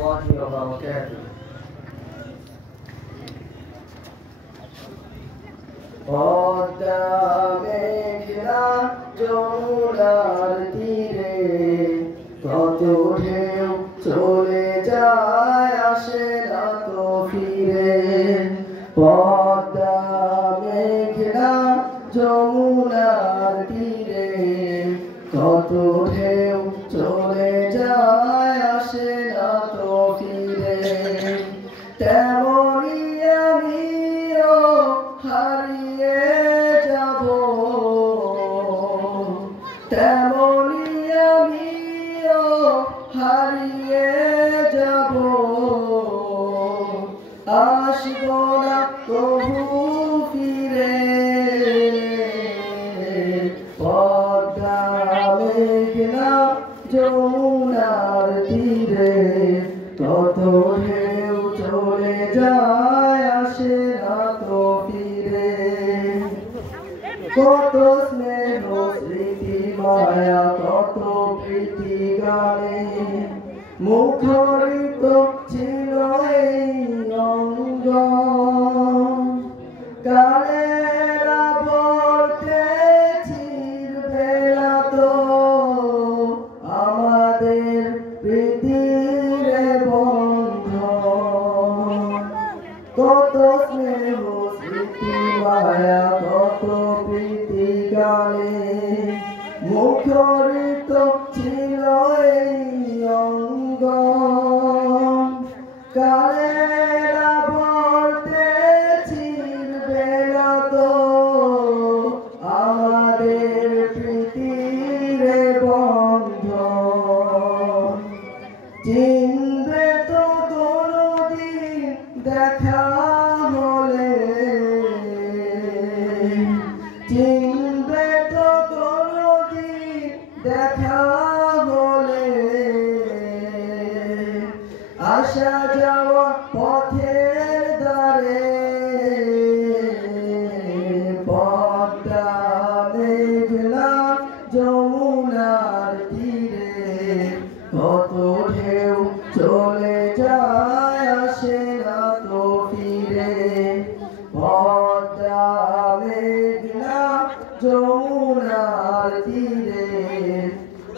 وبركاته. পদ্মা মেঘনা যমুনার তীরে কত ঢেউ চলে যায় আসে না তো ফিরে। পদ্মা মেঘনা যমুনার তীরে কত ঢেউ চলে যায় আসে না তো ফিরে। তেমনি আমিও হারিয়ে যাব, তেমনি আমিও হারিয়ে যাব, আসব না কবু ফিরে। পদ্মা মেঘনা যমুনার তীরে কত ঢেউ চলে যায় আসে না তো ফিরে। কত স্নেহ স্মৃতি মায়া কত প্রীতি গানে মুখরিত ছিল এই অঙ্গ। কালের আবর্তে ছিড়বে না তো আমাদের প্রীতির বন্ধন। কত স্নেহ স্মৃতি মায়া কত প্রীতি গানে মুখরিত ছিল এই অঙ্গ। কালের আবর্তে ছিড়বে না তো আমাদের প্রীতির বন্ধন। চিনবে তো কোনদিন দেখা হলে, চিনবে তো কোনদিন দেখা হলে, আসা যাওয়া পথের ধারে। পদ্মা মেঘনা যমুনার তীরে কত ঢেউ চলে যায় আসে না তো ফিরে। পদ্মা মেঘনা যমুনার তীরে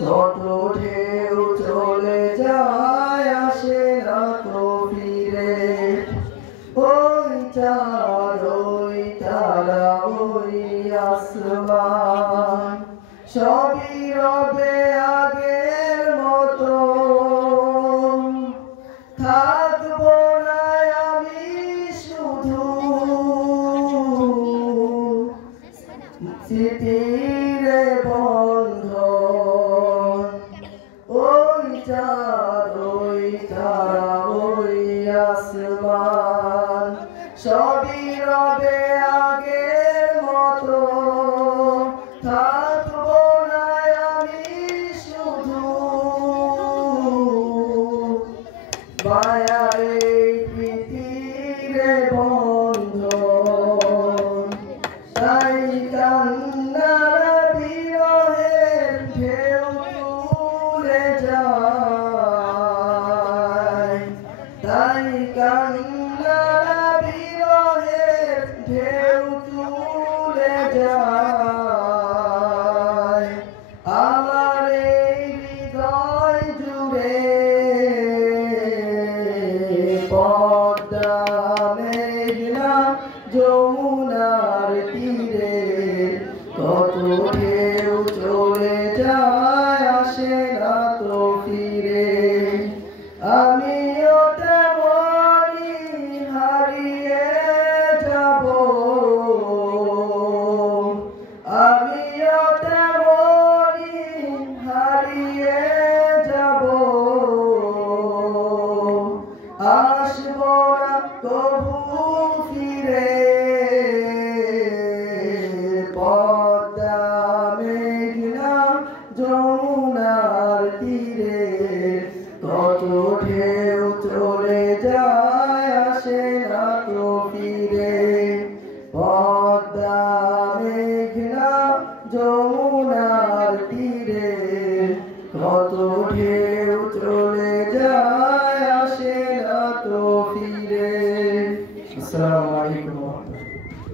কত ঢেউ চলে যায় আসে না তো ফিরে। ওই তারা ওই আসমান সবই রবে আগের মতো। থাকবো না আমি শুধু স্মৃতির বন্ধন। ওই তারা ওই আসমান সবই রবে আগের মতো। থাকবো না আমি শুধু মায়ার এই প্রীতির বন্ধন। তাই কান্নার বিরহের ঢেউ তুলে যায়, তাই কান্নার বিরহের ঢেউ তুলে যায় আমার এই হৃদয় জুড়ে। পদ্মা মেঘনা যমুনার তীরে কত ঢেউ চলে যায় আসে না তো ফিরে। আমিও তেমনি হারিয়ে যাব, আমিও তেমনি হারিয়ে যাব, আসব না কবু ফিরে। পদ্মা মেঘনা যমুনার তীরে কত ঢেউ চলে যায় আসে না তো ফিরে। পদ্মা মেঘনা যমুনার তীরে কত ঢেউ চলে যায় আসে আসসালামু আলাইকুম ওয়া রাহমাতুল্লাহ।